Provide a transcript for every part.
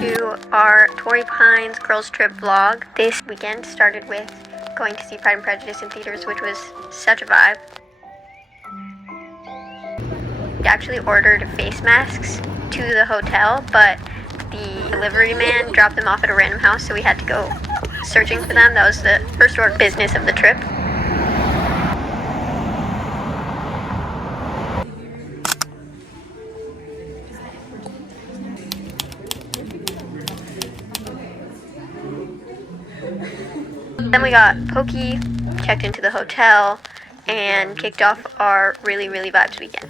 to our Torrey Pines girls trip vlog. This weekend started with going to see Pride and Prejudice in theaters, which was such a vibe. We actually ordered face masks to the hotel, but the delivery man dropped them off at a random house, so we had to go searching for them. That was the first order of business of the trip. Then we got pokey, checked into the hotel, and kicked off our really vibes weekend.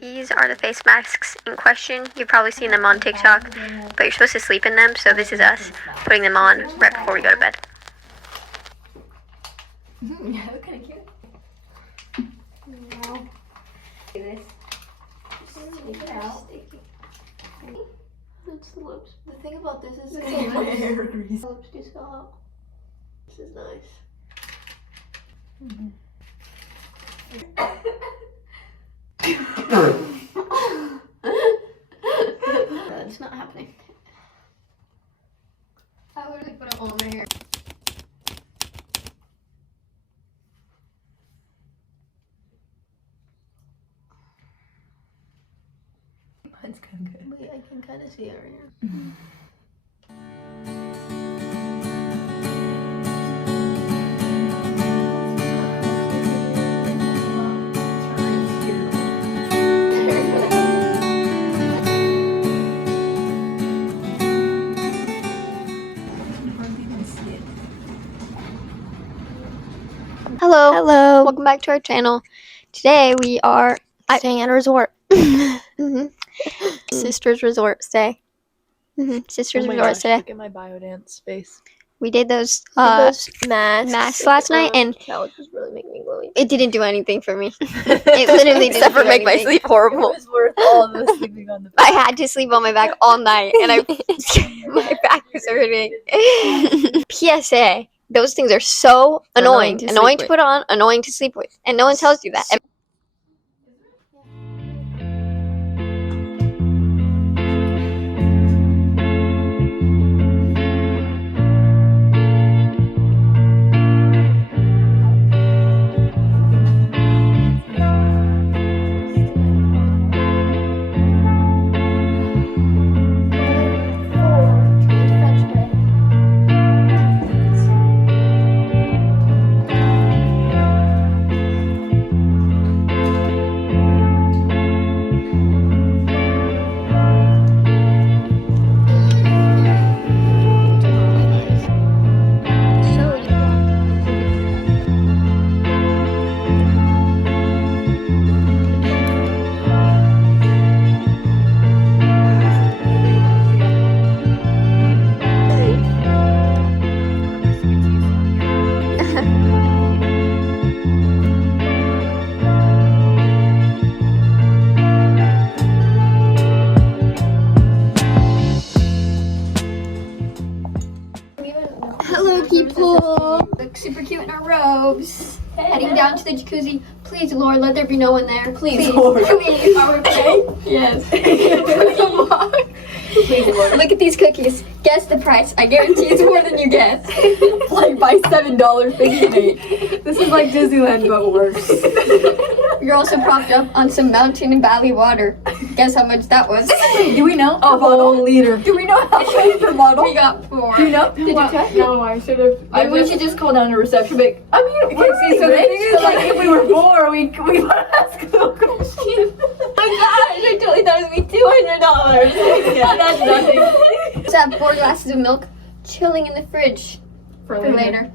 These are the face masks in question. You've probably seen them on TikTok, but you're supposed to sleep in them, so this is us putting them on right before we go to bed. Yeah, that's kind of cute. Wow. This. Just take it out. That's the lips. The thing about this is my hair grease. The lips just fell out. This is nice. It's not happening. I literally put a hole in my hair. Mine's kind of good. Wait, I can kind of see it right here. Hello. Welcome back to our channel. Today we are staying at a resort. Sisters Resort stay. Sisters Resort today. Look at my biodance face. We did those Masks last night, and couch was really making me glowy. it didn't do anything for me. It literally didn't Except for do make my anything. sleep horrible. It was worth all of the sleeping on the I had to sleep on my back all night, and my back was hurting. PSA: those things are so annoying to put on, annoying to sleep with, and no one tells you that. Hello, people. Look super cute in our robes. Heading down to the jacuzzi. Please, Lord, let there be no one there. Please, Lord. Please. Are we paying? Yes. Please, Lord. Look at these cookies. Guess the price. I guarantee it's more than you guess. like by $7.58. This is like Disneyland but worse. You're also propped up on some mountain and valley water. Guess how much that was? Do we know? A whole liter. Do we know how much per bottle? We got 4. Do you know? Did you check? No, I should have. We should just call down to reception. But I mean, so the thing is, like, if we were 4, we would ask no question. Oh my gosh, I totally thought it would be $200. Yeah, that's nothing. Just have 4 glasses of milk chilling in the fridge for later.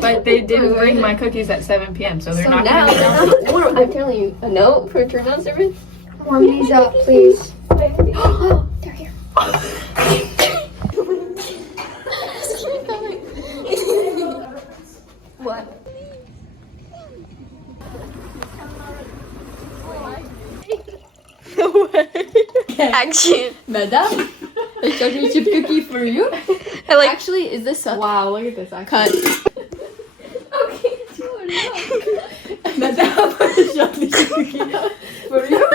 But they didn't bring my cookies at 7 p.m., so they're not going to be I'm telling you, a note for turn-on service. Warm these up, please. I They're here. What? No way. Action. Madam, a chocolate chip cookie for you. I like. Actually, is this a Wow, look at this. cut? Okay, Jordan, look. Madam, a chocolate chip cookie for you.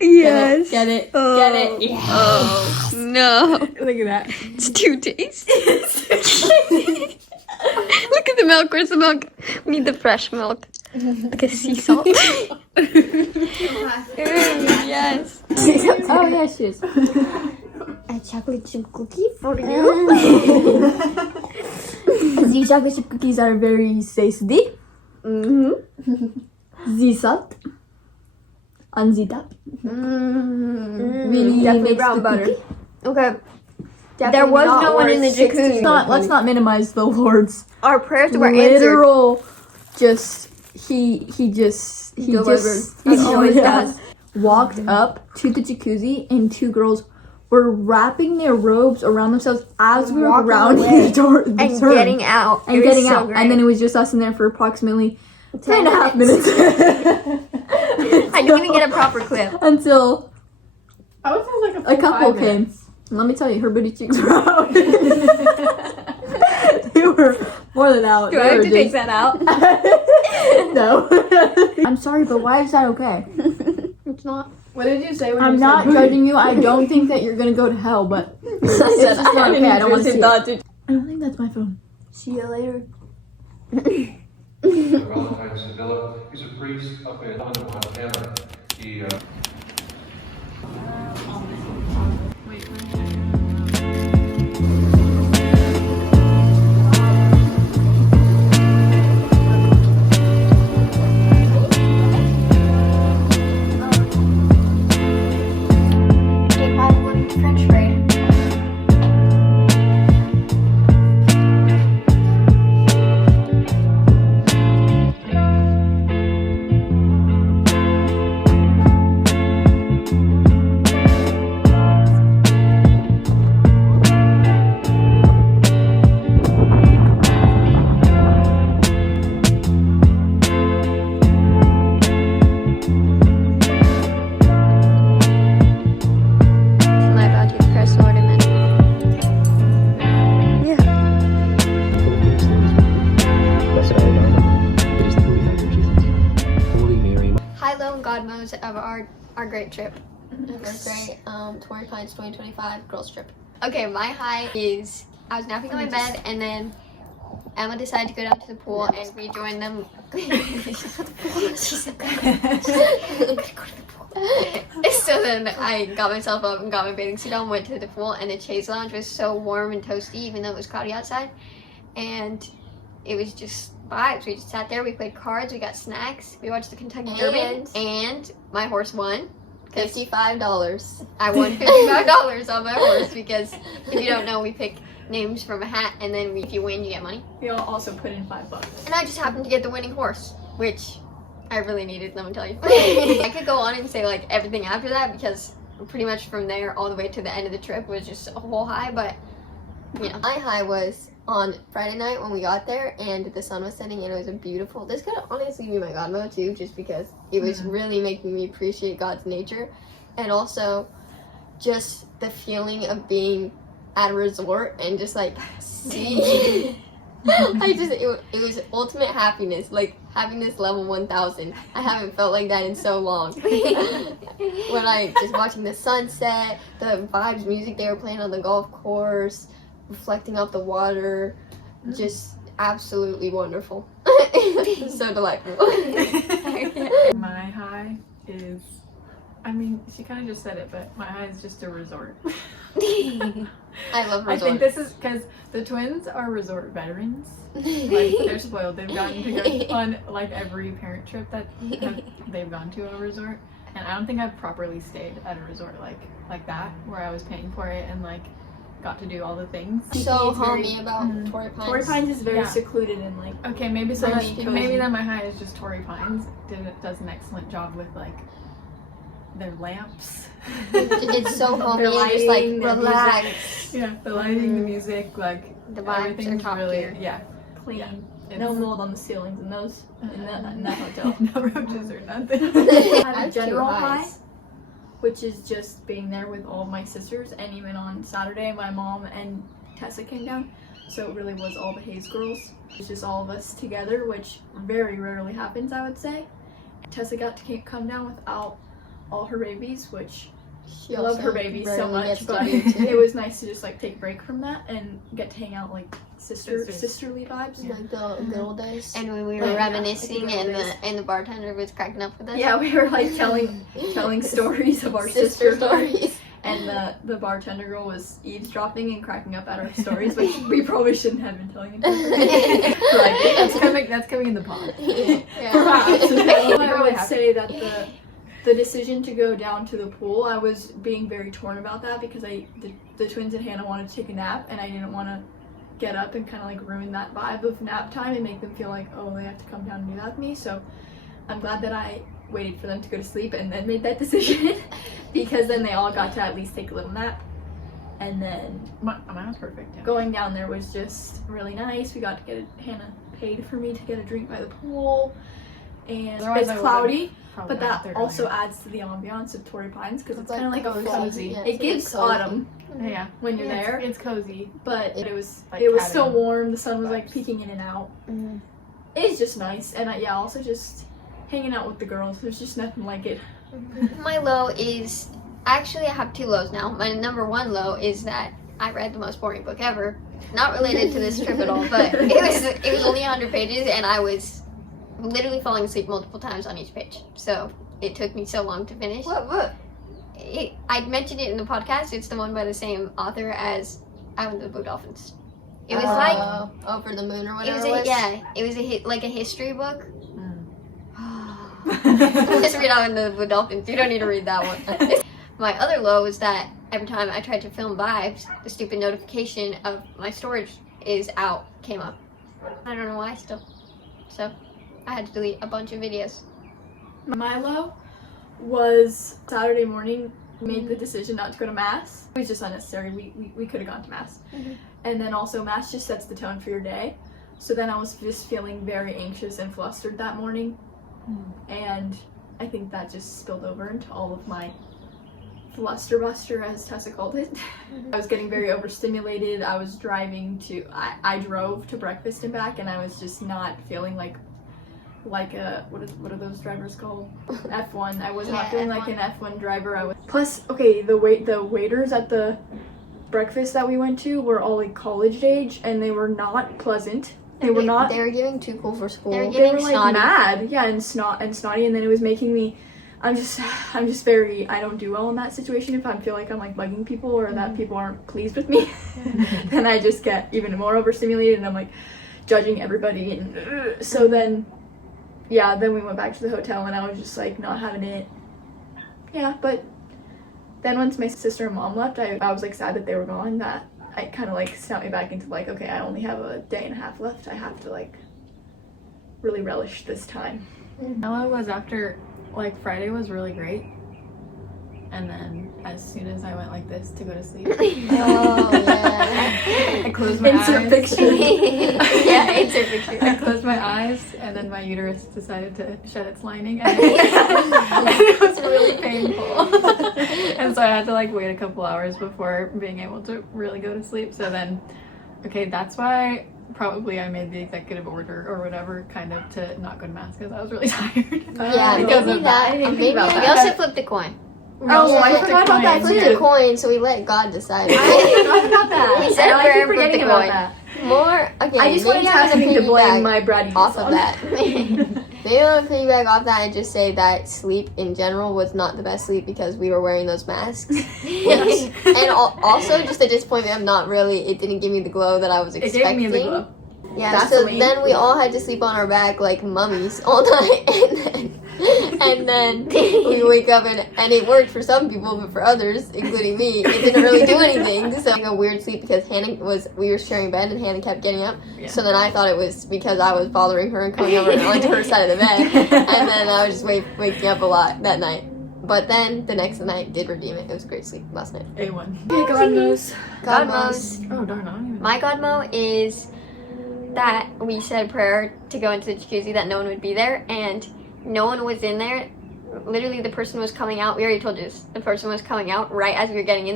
Yes. Get it. Oh. Get it. Yeah. Oh no! Look at that. It's too tasty. Look at the milk. Where's the milk? We need the fresh milk. Look at sea salt. Yes. Oh yeah, she is. A chocolate chip cookie for you. These chocolate chip cookies are very tasty. Mm-hmm. The salt on the top. Really Definitely makes brown the butter. cookie. Okay. Definitely There was not no one in the worth 16. jacuzzi. Let's not minimize the Lord's Our prayers were answered. literal. Just he Delivered. He always does. walked up to the jacuzzi and two girls were wrapping their robes around themselves as we were Walking rounding away. the door And turn. getting out. and It was getting so out. great. And then it was just us in there for approximately 10 10.5 minutes. I didn't even get a proper clip. Until I would say like a couple came. And let me tell you, her booty cheeks were out. They were more than out. Do They I have were to take that out? No. I'm sorry, but why is that okay? It's not. What did you say when I'm you not said judging you. I don't think that you're gonna go to hell, but it's just not okay. I don't want to see it. I don't think that's my phone. See you later. Valentine Sevilla. He's a priest up in Montana. He French braid. Am I about to press ornament? High, low, and God modes of our great trip. Our great Torrey Pines 2025 girls trip. Okay, my high is I was napping on my bed and then Emma decided to go down to the pool and we joined them. So then I got myself up and got my bathing suit on, went to the pool, and the Chase Lounge was so warm and toasty even though it was cloudy outside. And it was just vibes. We just sat there, we played cards, we got snacks, we watched the Kentucky Derby, and my horse won. $55. I won $55 on my horse because if you don't know, we pick names from a hat and then if you win, you get money. We all also put in $5. And I just happened to get the winning horse, which I really needed, let me tell you. I could go on and say like everything after that because pretty much from there all the way to the end of the trip was just a whole high, but you know. My high was on Friday night when we got there and the sun was setting and it was a beautiful, this could honestly be my God mode too, just because it was really making me appreciate God's nature, and also just the feeling of being at a resort and just like seeing it was ultimate happiness, like happiness level 1000. I haven't felt like that in so long. When I just watching the sunset, the vibes music they were playing on the golf course, reflecting off the water, just absolutely wonderful. So delightful. My high is, I mean, she kind of just said it, but my high is just a resort. I love I resorts. think this is because the twins are resort veterans. Like, they're spoiled. They've gotten to go on like every parent trip that they've gone to a resort, and I don't think I've properly stayed at a resort like that, where I was paying for it and like got to do all the things. So It's very- homey about Torrey Pines. Torrey Pines is very Yeah. secluded and like Okay, maybe so. Nice, Maybe cozy. then my high is just Torrey Pines does an excellent job with like their lamps. It's so homey They're and just like lighting the relax. Yeah, the lighting, the music, like The vibes are everything's top really tier. clean. Yeah. No mold on the ceilings in those in that hotel. No roaches or nothing. I I had a have 2 general high, highs. which is just being there with all of my sisters, and even on Saturday, my mom and Tessa came down, so it really was all the Hayes girls. It's just all of us together, which very rarely happens, I would say. Tessa got to come down without all her babies, which She I love also her babies so rarely much, gets to but do too. it was nice to just like take a break from that and get to hang out like sisterly vibes. Like the good old days. And when we Oh, were yeah, reminiscing like the and good old the bartender was cracking up with us. Yeah, we were like telling stories of our sister sister stories. and the bartender girl was eavesdropping and cracking up at our stories, which we probably shouldn't have been telling it. That's coming in the pod. Perhaps. I Probably would have. say that the decision to go down to the pool, I was being very torn about that because the twins and Hannah wanted to take a nap, and I didn't want to get up and kind of like ruin that vibe of nap time and make them feel like, oh, they have to come down and do that with me. So I'm glad that I waited for them to go to sleep and then made that decision because then they all got to at least take a little nap. And then Mine was perfect. Yeah. going down there was just really nice. We got to get Hannah paid for me to get a drink by the pool, and Otherwise it's I would've cloudy, Probably but not that there also earlier. adds to the ambiance of Torrey Pines because it's It's kind of like a cozy. cozy. Yeah, It it's gives cozy. autumn Yeah. when you're Yeah, there, It's cozy. but It- it was like it was so cabin warm. The sun was like vibes. peeking in and out. Mhm. It's just nice, and also just hanging out with the girls. There's just nothing like it. My low is actually I have 2 lows now. My number 1 low is that I read the most boring book ever. Not related to this trip at all, but it was only 100 pages and I was literally falling asleep multiple times on each page. So it took me so long to finish. What book? I mentioned it in the podcast. It's the one by the same author as Island of the Blue Dolphins. It was like Over the Moon or it whatever. was it was like a history book. Mm. Just read Island of the Blue Dolphins. You don't need to read that one. My other low is that every time I tried to film vibes, the stupid notification of my storage is out came up. I don't know why still. So I had to delete a bunch of videos. Milo was Saturday morning. Made the decision not to go to mass. It was just unnecessary. We could have gone to mass. Mhm. And then also mass just sets the tone for your day. So then I was just feeling very anxious and flustered that morning. And I think that just spilled over into all of my flusterbuster, as Tessa called it. I was getting very overstimulated. I was driving to, I drove to breakfast and back, and I was just not feeling like a, what are those drivers called? F1. I was not Yeah, feeling like F1. an F1 driver. Plus, okay, the waiters at the breakfast that we went to were all like college age, and they were not pleasant. They were not. They were getting too cool for school. They were They getting were like snotty. mad, yeah, and snotty, and then it was making me. I'm just very. I don't do well in that situation if I feel like I'm like bugging people or that people aren't pleased with me. Then I just get even more overstimulated, and I'm like judging everybody, and so then, yeah, then we went back to the hotel, and I was just like not having it. Yeah, but then once my sister and mom left, I was like sad that they were gone. That I kind of like snapped me back into like, okay, I only have a day and a half left. I have to like really relish this time. Ella was after, like, Friday was really great. And then as soon as I went like this to go to sleep, Oh, yeah. I closed my Insert eyes. picture. Yeah, it's a picture. I closed my eyes, and then my uterus decided to shed its lining, and it was really painful. And so I had to like wait a couple hours before being able to really go to sleep. So then, okay, that's why probably I made the executive order or whatever kind of to not go to mass because I was really tired. Yeah, Because maybe of that. I didn't think Maybe about We that. also flipped a coin. Oh, Yeah, I forgot about that flipped too. a coin, so we let God decide. I forgot about that. We said I prayer keep and flipped forgetting the about coin. that. More, okay, I just wanted maybe I'm Tassie gonna to blame piggyback my brattiness off of on. that. Maybe I'm gonna piggyback off that and just say that sleep in general was not the best sleep because we were wearing those masks. Yes. And also just a disappointment of not really, it didn't give me the glow that I was It expecting. gave me the glow. Yeah, That's so amazing. then we all had to sleep on our back like mummies all night, and then we wake up and it worked for some people, but for others, including me, it didn't really do anything. So like a weird sleep because we were sharing bed and Hannah kept getting up. Yeah. So then I thought it was because I was bothering her and coming over and onto her side of the bed, and then I was just waking up a lot that night. But then the next night did redeem it. It was a great sleep last night. A1. Okay, Godmos. Godmos. Oh darn, I don't even. My Godmo is that we said a prayer to go into the jacuzzi that no one would be there, and no one was in there. Literally, the person was coming out. We already told you this. The person was coming out right as we were getting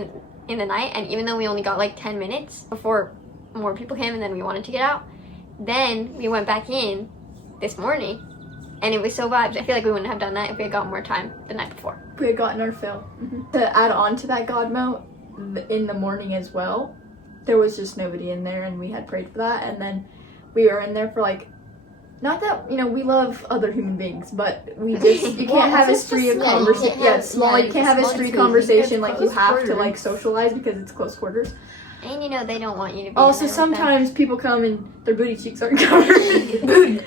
in the night, and even though we only got like 10 minutes before more people came and then we wanted to get out, then we went back in this morning, and it was so vibes. I feel like we wouldn't have done that if we had gotten more time the night before. We had gotten our fill. To add on to that Godmo, in the morning as well, there was just nobody in there, and we had prayed for that, and then we were in there for like, not that, you know, we love other human beings, but we just, you can't have a street of conversation. Yeah, it's small. You can't have a street conversation. Like, you have to like socialize because it's close quarters. And you know they don't want you to be. Also, in there with them. sometimes people come and their booty cheeks aren't covered. Booty.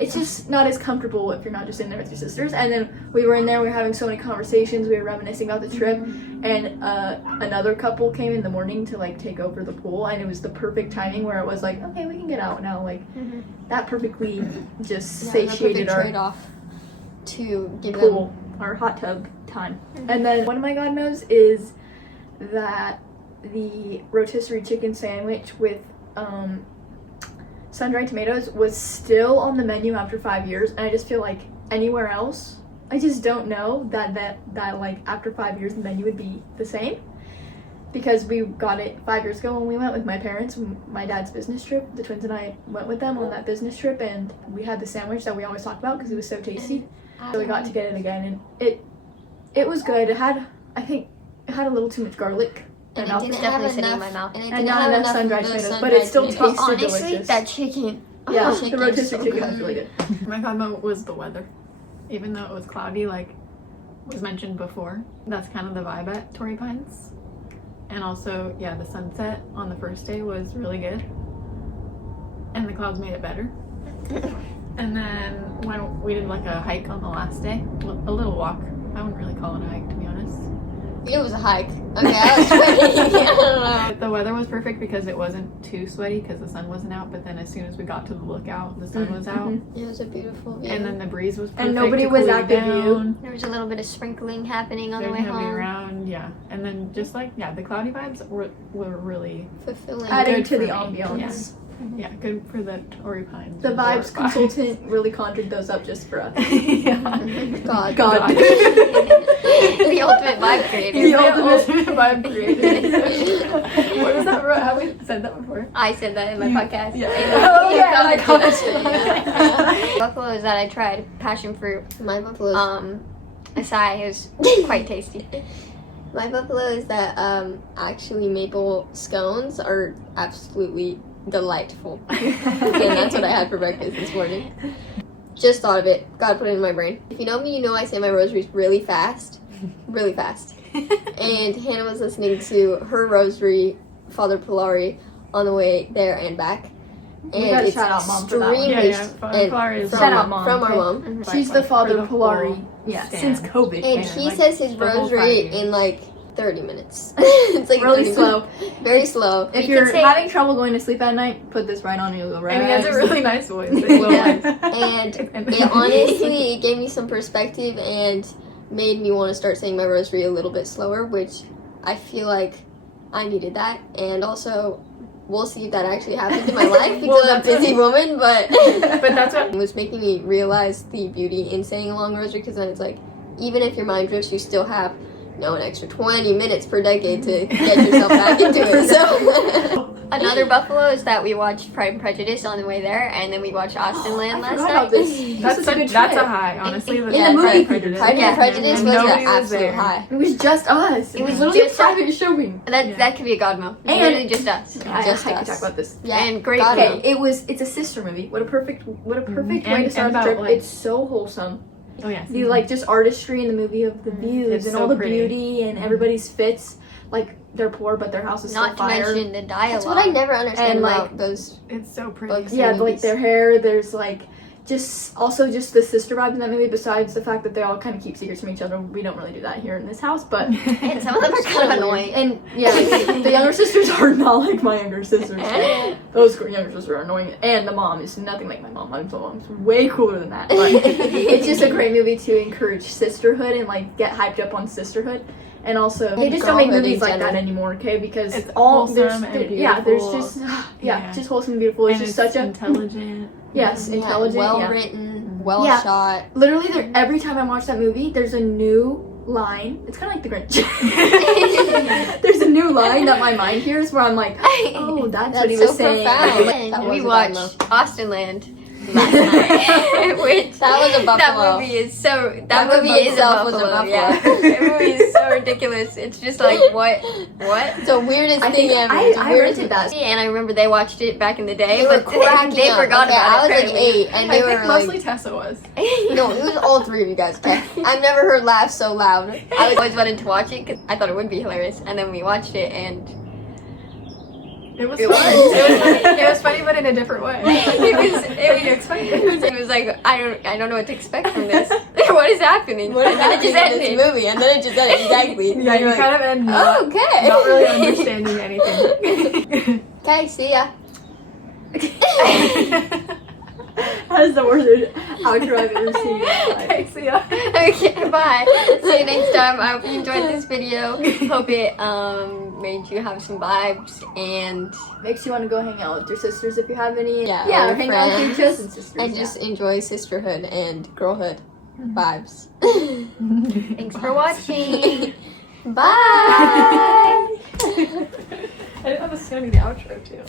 It's just not as comfortable if you're not just in there with your sisters. And then we were in there, we were having so many conversations, we were reminiscing about the trip, and another couple came in the morning to like take over the pool, and it was the perfect timing where it was like, okay, we can get out now. Like that perfectly just satiated our trade-off to give pool, our hot tub time. And then one of my Godmos is that the rotisserie chicken sandwich with sun-dried tomatoes was still on the menu after 5 years, and I just feel like anywhere else, I just don't know that like after 5 years the menu would be the same, because we got it 5 years ago when we went with my parents, my dad's business trip. The twins and I went with them on that business trip, and we had the sandwich that we always talked about because it was so tasty. So we got to get it again, and it was good. I think it had a little too much garlic. And mouth it was didn't have definitely sitting in enough, my mouth. and it and didn't not have enough enough sun-dried of the tomatoes, but it still sun-dried tasted tomatoes. Honestly, delicious. that chicken. Yeah, Chicken's the rotisserie so chicken was good. really good. My Godmo was the weather. Even though it was cloudy, like was mentioned before, that's kind of the vibe at Torrey Pines. And also, yeah, the sunset on the first day was really good, and the clouds made it better. And then when we did like a hike on the last day, a little walk. I wouldn't really call it a hike, to be honest. It was a hike. Okay, I was sweating. I don't know. The weather was perfect because it wasn't too sweaty because the sun wasn't out, but then as soon as we got to the lookout, the sun was out. It was a beautiful view. And then the breeze was perfect. And nobody to was cool at the view. down. There was a little bit of sprinkling happening on There's the way nobody home. around, yeah. And then just like, yeah, the cloudy vibes were really, fulfilling. Adding good to the for me. ambiance. yeah, good for the Torrey Pines. The Resort vibes consultant really conjured those up just for us. yeah. God. God. The ultimate vibe creator. The The ultimate- ultimate vibe creator. What was that? Have we said that before? I said that in my podcast. Yeah. Oh, yeah, I caught Buffaloes that I tried, passion fruit. My buffalo. Acai is quite tasty. My buffalo is that actually maple scones are absolutely delightful. And that's what I had for breakfast this morning. Just thought of it. Gotta put it in my brain. If you know me, you know I say my rosaries really fast. Really fast. And Hannah was listening to her rosary, Father Polari, on the way there and back. And gotta it's shout out Mom for that one. extremely Yeah, Father and Polari is from, Shout out Mom, from our okay? mom. She's the Like, Father for the Polari. whole Yeah, stand. since COVID. And And, he like, says his the whole 5 rosary years. in like 30 minutes. It's like Really 30 slow. minutes. Very slow. If You you're can say- having trouble going to sleep at night, put this right on, you'll go right. And he has a really nice voice. Like, Yeah. low And it honestly gave me some perspective and made me want to start saying my rosary a little bit slower, which I feel like I needed that. And also, we'll see if that actually happens in my life because Well, I'm a busy woman, but But that's what it was making me realize the beauty in saying a long rosary, because then it's like, even if your mind drifts, you still have an extra 20 minutes per decade to get yourself back into it. So Another buffalo is that we watched Pride and Prejudice on the way there, and then we watched Austin Land I last forgot night. about this. that's This was a good that's a trip. high, honestly. In the the Pride and movie Prejudice. Pride Yeah. and Prejudice And was an nobody was absolute there. high. It was just us. It was literally just a private showing. That could be a Godmo. And- Literally just us. Just I could us. talk about this. Yeah, And great got food. it. Okay, it's a sister movie. What a perfect way And- to start and the about, trip. like- It's so wholesome. Oh yes. You like just artistry in the movie of the views It's and so all the pretty. beauty and everybody's fits. Like they're poor, but their house is Not still to fire. mention the dialogue. That's what I never understand And, about like, those. It's so pretty. Books. Yeah, movies. like their hair. There's like just the sister vibe in that movie, besides the fact that they all kind of keep secrets from each other. We don't really do that here in this house, but And some of them are kind of annoying. and yeah, the younger sisters are not like my younger sisters. Those younger sisters are annoying, and the mom is nothing like my mom. My mom's way cooler than that. But it's just a great movie to encourage sisterhood and like get hyped up on sisterhood. And also, they just don't make girlhood in movies like that general. anymore, okay? Because It's all wholesome and there's beautiful. just Yeah. just wholesome and beautiful. It's And just such a intelligent. yes, Yeah, intelligent, well yeah. written, well Yeah. shot. Literally, every time I watch that movie, there's a new line. It's kind of like The Grinch. There's a new line that my mind hears where I'm like, oh, that's what he That's was so saying. profound. Like, That we was a watched bad Austin Land last night, which That was a that buffalo. movie is so That that movie movie is a itself was a buffalo. buffalo. Yeah, that movie is so ridiculous. It's just like what. It's the weirdest I thing think ever. It's the I weirdest rented that. And I remember they watched it back in the day, They were but cracking they up. forgot Okay, about I it. was like apparently. 8, and I they think were mostly like, Tessa was. no, it was all 3 of you guys. Okay, I've never heard laugh so loud. I always wanted to watch it because I thought it would be hilarious, and then we watched it, and It was It fun. was. It was funny, but in a different way. it was like I don't know what to expect from this. What is happening? What is And then it just happening in ended. this movie? And then it just ended. Exactly. Yeah, you You're kind of end not, okay. not really understanding anything. Okay, see ya. That is the worst outro I've ever seen in my life. Okay, see ya. Okay, bye. See you next time. I hope you enjoyed this video. Hope it made you have some vibes, and Makes you want to go hang out with your sisters if you have any. Yeah, or hang out with your friends. chosen sisters. And just enjoy sisterhood and girlhood vibes. thanks for watching. Bye. I didn't know this was gonna be the outro too.